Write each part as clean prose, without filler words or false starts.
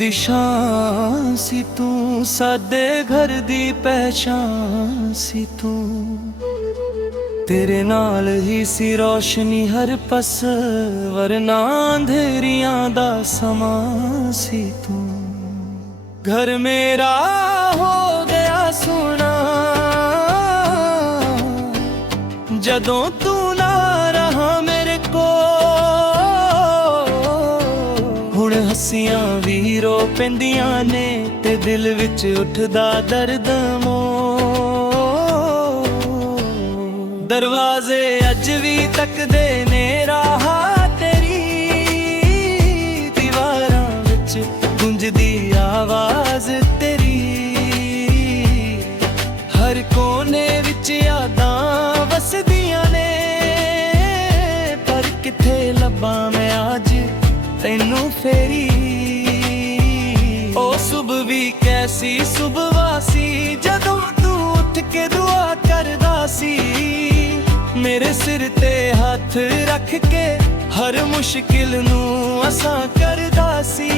ਦੀ ਸ਼ਾਨ ਸੀ ਤੂੰ, ਸਾਡੇ ਘਰ ਦੀ ਪਹਿਚਾਨ ਸੀ ਤੂੰ। ਤੇਰੇ ਨਾਲ ਹੀ ਸੀ ਰੋਸ਼ਨੀ ਹਰ ਪਸ, ਵਰਨਾ ਅੰਧੇਰੀਆਂ ਦਾ ਸਮਾਂ ਸੀ ਤੂੰ। ਘਰ ਮੇਰਾ ਹੋ ਗਿਆ ਸੋਹਣਾ ਜਦੋਂ ਤੂੰ ਨਾ ਰਹਾ ਮੇਰੇ ਕੋਲ। ਹੁਣ ਹੱਸੀਆਂ ਵੀ ਰੋ ਪੈਂਦੀਆਂ ਨੇ ਤੇ ਦਿਲ ਵਿੱਚ ਉੱਠਦਾ ਦਰਦ ਮੋ। ਦਰਵਾਜ਼ੇ ਅੱਜ ਵੀ ਤੱਕਦੇ ਨੇ ਰਾਹ ਤੇਰੀ, ਦੀਵਾਰਾਂ ਵਿੱਚ ਗੂੰਜਦੀ ਆਵਾਜ਼ ਤੇਰੀ। ਹਰ ਕੋਨੇ ਵਿੱਚ ਯਾਦਾਂ ਵਸਦੀਆਂ ਨੇ, ਪਰ ਕਿੱਥੇ ਲੱਭਾਂ ਮੈਂ ਅੱਜ ਤੈਨੂੰ ਫੇਰੀ। ਉਹ ਸੁਬਹ ਵੀ ਕੈਸੀ ਸੁਬਹ ਸੀ ਜਦੋਂ ਤੂੰ ਉੱਠ ਕੇ ਦੁਆ ਕਰਦਾ ਸੀ। ਮੇਰੇ ਸਿਰ ਤੇ ਹੱਥ ਰੱਖ ਕੇ ਹਰ ਮੁਸ਼ਕਿਲ ਨੂੰ ਅਸਾਂ ਕਰਦਾ ਸੀ।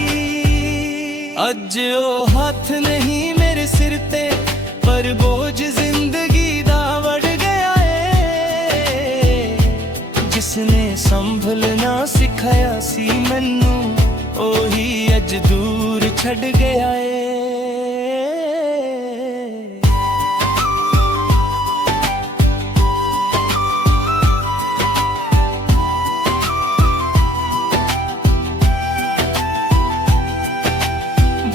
ਅੱਜ ਉਹ ਹੱਥ ਨਹੀਂ ਮੇਰੇ ਸਿਰ ਤੇ, ਪਰ ਬੋਝ ਜ਼ਿੰਦਗੀ ਦਾ ਵੜ ਗਿਆ ਏ। ਜਿਸਨੇ ਸੰਭਲਣਾ ਸਿਖਾਇਆ ਸੀ ਮੈਨੂੰ, ਉਹੀ ਅੱਜ ਦੂਰ ਛੱਡ ਗਿਆ ਏ।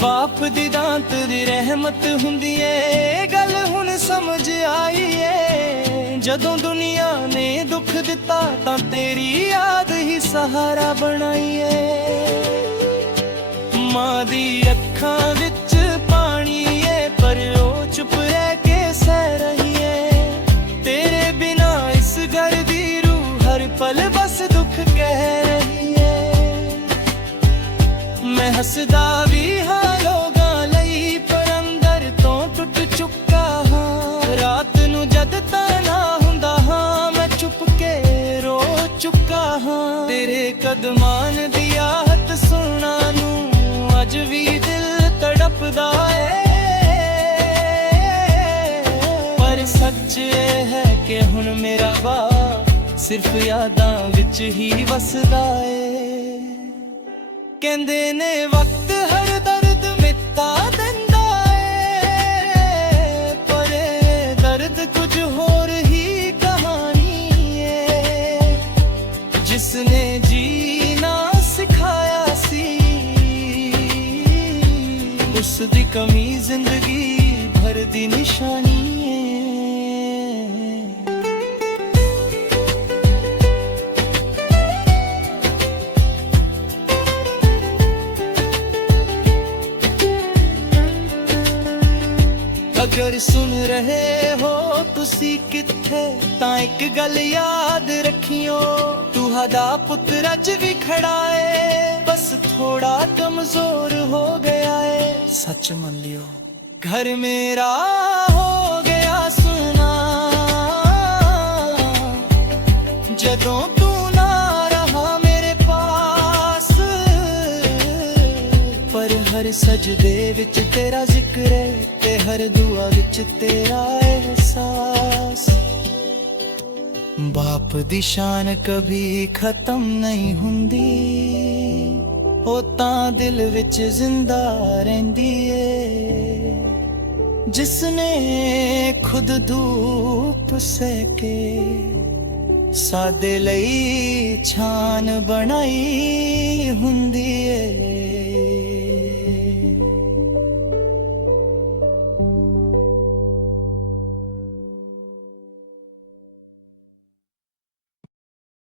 ਬਾਪ ਦੀ ਦਾਤ ਦੀ ਰਹਿਮਤ ਹੁੰਦੀ ਏ, ਗੱਲ ਹੁਣ ਸਮਝ ਆਈ ਏ। ਜਦੋਂ ਦੁਨੀਆ ਨੇ ਦੁੱਖ ਦਿੱਤਾ ਤਾਂ ਤੇਰੀ ਯਾਦ ਹੀ ਸਹਾਰਾ ਬਣਾਈ ਏ। ਮਾਂ ਦੀ ਅੱਖਾਂ ਵਿੱਚ ਪਾਣੀ ਏ, ਪਰ ਉਹ ਚੁੱਪ ਰਹਿ ਕੇ ਸਹਿ ਰਹੀ ਏ। ਤੇਰੇ ਬਿਨਾ ਇਸ ਘਰ ਦੀ ਰੂਹ ਹਰ ਪਲ ਬਸ ਦੁੱਖ ਕਹਿ ਰਹੀ ਏ। ਮੈਂ ਹੱਸਦਾ ਵੀ ਹਾਂ ਲੋਕਾਂ ਲਈ, ਪਰ ਅੰਦਰ ਤੋਂ ਟੁੱਟ ਚੁੱਕਾ ਹਾਂ। ਰਾਤ ਨੂੰ ਜਦ ਤਾਨਾ ਹੁੰਦਾ ਹਾਂ, ਮੈਂ ਚੁੱਪ ਕੇ ਰੋ ਚੁੱਕਾ ਹਾਂ। ਤੇਰੇ ਕਦਮਾਂ ਦੀ ਆਹਟ ਸੁਣਨਾ ਨੂੰ ਅੱਜ ਵੀ ਦਿਲ ਤੜਪਦਾ ਏ। ਪਰ ਸੱਚ ਇਹ ਹੈ ਕਿ ਹੁਣ ਮੇਰਾ ਬਾਪ ਸਿਰਫ ਯਾਦਾਂ ਵਿੱਚ ਹੀ ਵਸਦਾ ਏ। ਕਹਿੰਦੇ ਨੇ ਵਕਤ ਹਰ ਦਰਦ ਮਿਟਾ ਦਿੰਦਾ ਏ, ਪਰ ਇਹ ਦਰਦ ਕੁਝ ਹੋਰ ਹੀ ਕਹਾਣੀ ਏ। ਜਿਸਨੇ ਜੀਣਾ ਸਿਖਾਇਆ ਸੀ, ਉਸ ਦੀ ਕਮੀ ਜ਼ਿੰਦਗੀ ਭਰ ਦੀ ਨਿਸ਼ਾਨੀ ਏ। ਅਗਰ ਸੁਣ ਰਹੇ ਹੋ ਤੁਸੀਂ ਕਿੱਥੇ, ਤਾਂ ਇੱਕ ਗੱਲ ਯਾਦ ਰੱਖਿਓ, ਤੁਹਾਡਾ ਪੁੱਤਰ ਅੱਜ ਵੀ ਖੜਾ ਏ, ਬਸ ਥੋੜਾ ਕਮਜ਼ੋਰ ਹੋ ਗਿਆ ਏ। ਸੱਚ ਮੰਨ ਲਿਓ ਘਰ ਮੇਰਾ ਹੋ ਗਿਆ ਸੁਨਾ ਜਦੋਂ ਤੂੰ ਨਾ ਰਹਾ ਮੇਰੇ ਪਾਸ। ਪਰ ਹਰ ਸਜਦੇ ਵਿੱਚ ਤੇਰਾ ਜ਼ਿਕਰ ਏ, ਤੇ ਹਰ ਦੁਆ ਵਿੱਚ ਤੇਰਾ ਅਹਿਸਾਸ। ਬਾਪ ਦੀ ਸ਼ਾਨ ਕभी ਖਤਮ ਨਹੀਂ ਹੁੰਦੀ, ਉਹ ਤਾਂ ਦਿਲ ਵਿੱਚ ਜ਼ਿੰਦਾ ਰਹਿੰਦੀ ਏ। ਜਿਸਨੇ ਖੁਦ ਧੂਪ ਸਹਿ ਕੇ ਸਾਡੇ ਲਈ ਛਾਨ ਬਣਾਈ ਹੁੰਦੀ ਏ।